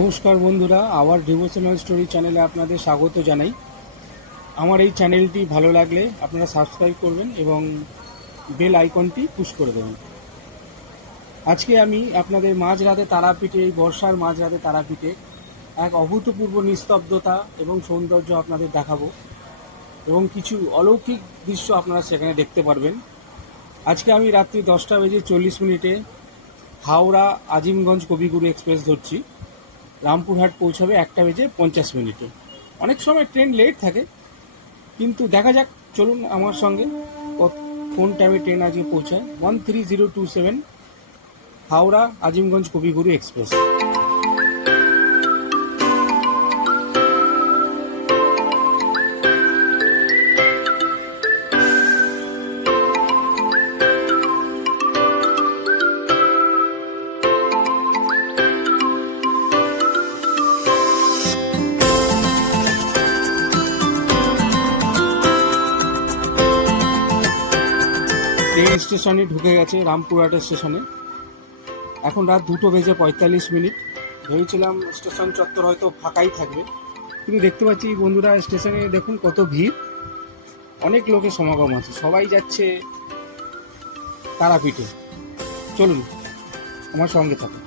নমস্কার বন্ধুরা আবার ডিভোশনাল স্টোরি চ্যানেলে আপনাদের স্বাগত জানাই। আমার এই চ্যানেলটি ভালো লাগলে আপনারা সাবস্ক্রাইব করবেন এবং বেল আইকনটি পুশ করে দেবেন। আজকে আমি আপনাদের মাঝরাতে তারাপীঠে, এই বর্ষার মাঝরাতে তারাপীঠে এক অভূতপূর্ব নিস্তব্ধতা এবং সৌন্দর্য আপনাদের দেখাবো এবং কিছু অলৌকিক দৃশ্য আপনারা সেখানে দেখতে পারবেন। আজকে আমি রাত্রি দশটা বেজে চল্লিশ মিনিটে হাওড়া আজিমগঞ্জ কবিগুরু এক্সপ্রেস ধরছি। রামপুরহাট পৌঁছাবে একটা বেজে পঞ্চাশ মিনিটে। অনেক সময় ট্রেন লেট থাকে, কিন্তু দেখা যাক, চলুন আমার সঙ্গে। কোন টাইমে ট্রেন আজকে পৌঁছায়? One three zero two seven Howrah Azimganj Kabiguru express. Train স্টেশনে ঢুকে গেছে রামপুরহাট স্টেশনে। এখন রাত দুটো বেজে পঁয়তাল্লিশ মিনিট। ভেবেছিলাম স্টেশন চত্বর হয়তো ফাঁকাই থাকবে। কিন্তু দেখতে পাচ্ছি বন্ধুরা, স্টেশনে দেখুন কত ভিড়। অনেক লোকের সমাগম আছে, সবাই যাচ্ছে তারাপীঠে। চলুন, আমার সঙ্গে থাকুন।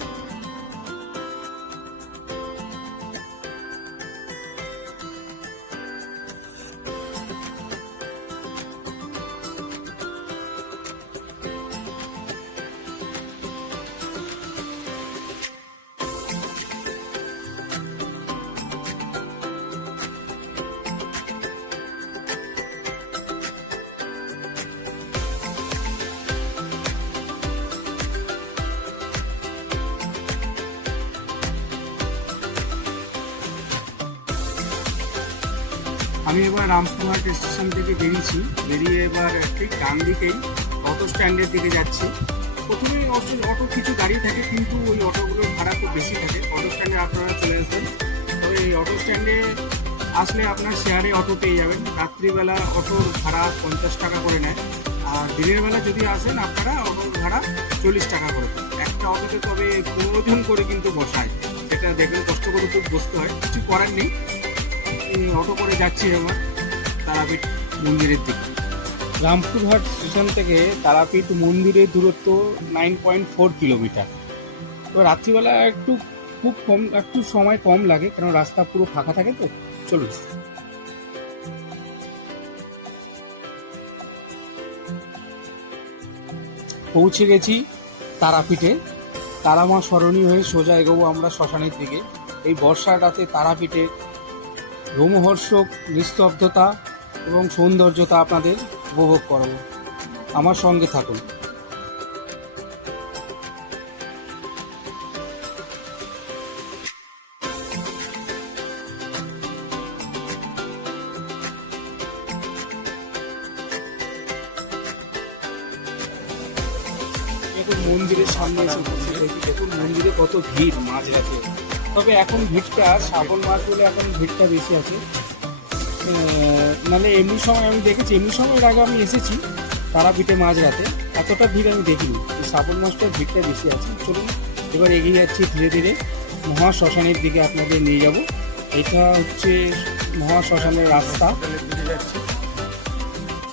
আমি এবার রামপুরহাট স্টেশন থেকে বেরিয়েছি। বেরিয়ে এবার ঠিক ডান দিকেই অটো স্ট্যান্ডের দিকে যাচ্ছি। প্রথমে অটো অটো কিছু গাড়ি থাকে, কিন্তু ওই অটোগুলোর ভাড়া খুব বেশি থাকে। অটো স্ট্যান্ডে আপনারা চলে আসবেন। তবে এই অটো স্ট্যান্ডে আসলে আপনার শেয়ারে অটো পেয়ে যাবেন। রাত্রিবেলা অটোর ভাড়া পঞ্চাশ টাকা করে নেয়। আর দিনের বেলা যদি আসেন আপনারা অটোর ভাড়া চল্লিশ টাকা করে। একটা অটোতে তবে পনেরো জন করে কিন্তু বসায়। সেটা দেখবেন কষ্ট করে খুব বসতে হয়। কিছু করার নেই। অটো করে যাচ্ছি আমার তারাপীঠ মন্দিরের দিকে। রামপুরহাট স্টেশন থেকে তারাপীঠ মন্দিরের দূরত্ব নাইন পয়েন্ট ফোর কিলোমিটার তো রাত্রিবেলা একটু খুব কম, একটু সময় কম লাগে কারণ রাস্তা পুরো ফাঁকা থাকে তো, চলুন। পৌঁছে গেছি তারাপীঠে। তারামা স্মরণীয় হয়ে সোজা এগোবো আমরা শ্মশানের দিকে। এই বর্ষার রাতে তারাপীঠে রোমহর্ষক নিস্তব্ধতা এবং সৌন্দর্যতা আপনাদের উপভোগ করাবো। আমার সঙ্গে থাকুন। মন্দিরের সামনে দেখুন মন্দিরে কত ভিড় মাঝ রাতে তবে এখন ভিড়টা শ্রাবণ মাস বলে এখন ভিড়টা বেশি আছে। নাহলে এমনি সময় আমি দেখেছি, এমনি সময়ের আগে আমি এসেছি তারাপীঠে মাঝ রাতে এতটা ভিড় আমি দেখিনি শ্রাবণ মাসটার ভিড়টা বেশি আছে। চলুন, এবার এগিয়ে যাচ্ছি ধীরে ধীরে। মহা শ্মশানের দিকে আপনাদের নিয়ে যাব। এটা হচ্ছে মহা শ্মশানের রাস্তা।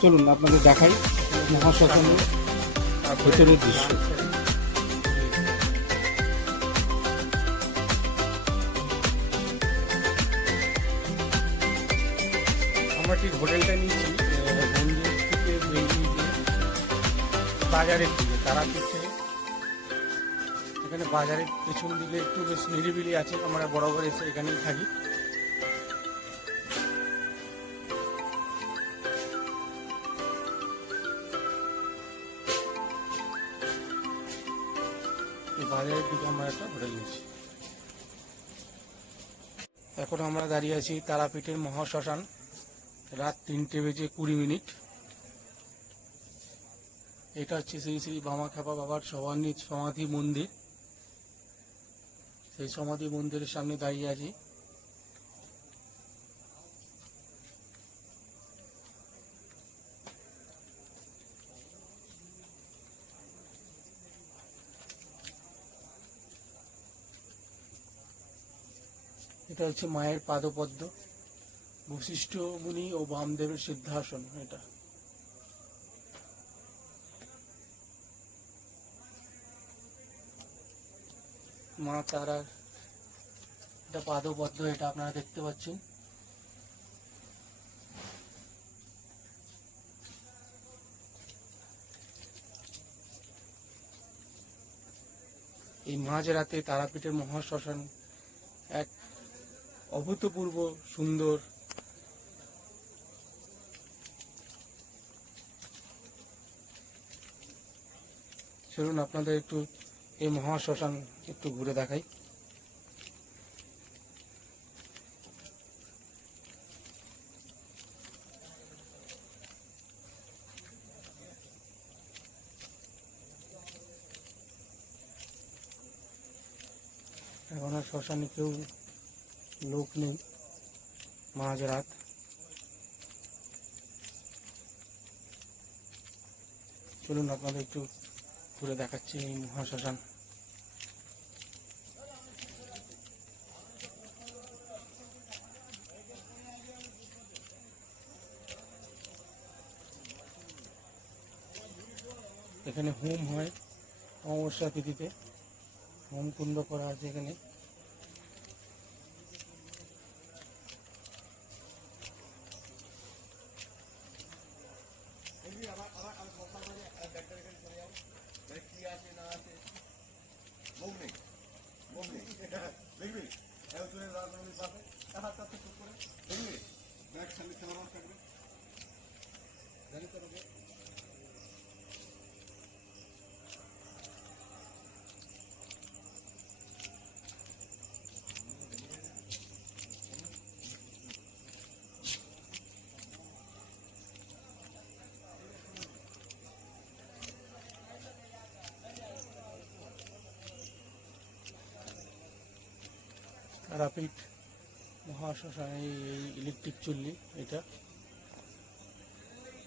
চলুন, আপনাদের দেখাই মহা শ্মশানের ভেতরের দৃশ্য। ঠিক হোটেলটা আহ, মন্দির থেকে বাজারের দিকে তারাপীঠ এখানে বাজারের পেছন দিকে একটু বেশ নিরিবিলি আছে আমরা বরাবর এসে এখানেই থাকি। বাজারের দিকে আমরা একটা হোটেল নিয়েছি। এখন আমরা দাঁড়িয়ে আছি তারাপীঠের মহাশ্মশান। রাত তিনটে বেজে কুড়ি মিনিট। এটা হচ্ছে শ্রী শ্রী বামা বামাখ্যাপা বাবার সমাধি সমাধি মন্দির। সেই সমাধি মন্দিরের সামনে দাঁড়িয়ে আছি। এটা হচ্ছে মায়ের পাদপদ্ম। বশিষ্ঠ মুনি ও বামদেবের সিদ্ধাসন এটা। মা তারার এটা পাদবদ্ধ এটা আপনারা দেখতে পাচ্ছেন। এই মাঝরাতে তারাপীঠের মহাশ্মশান এক অভূতপূর্ব সুন্দর চলুন আপনাদের একটু এই মহাশ্মশান একটু ঘুরে দেখাই। এখন আর শ্মশানে কেউ লোক নেই, মাঝরাত। চলুন আপনাদের একটু ঘুরে দেখাচ্ছি এই মহাশ্মশান। এখানে হোম হয় অমাবস্যা তিথিতে। হোম কুণ্ড করা আছে এখানে। দেখবি? হেলথ রাজনীতির পাশে। হাতটা চুপ করে। দেখবি? ব্যাগ সামনে চালাবার তারাপীঠ মহাশ্মশান এই ইলেকট্রিক চুল্লি এটা।